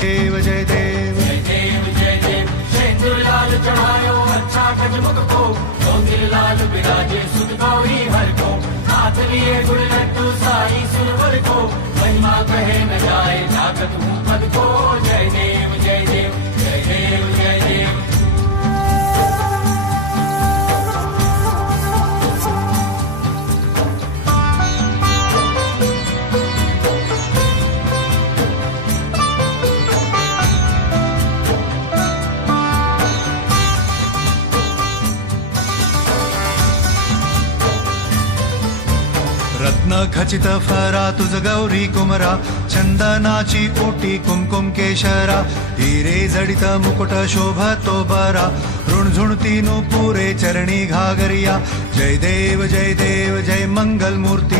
देव जय देव जय देव जय देव शेंदूर लाल चढ़ायो अच्छा गजमुख को सौंदर्य लाल विराजे सुत गौरी हर को हाथ लिए गुड़ लड्डू साई सुरवर को महिमा कहे न जाए जागत हूँ पद को जय देव जय देव जय देव जय देव। रत्न खचित फरा तुझ गौरी कुमरा चंदनाची ओटी कुमकुम केशरा हिरे जडित मुकुट शोभतो बरा ऋणझुणती नुपुरे चरणी घागरिया जय देव जय देव जय मंगल मूर्ती।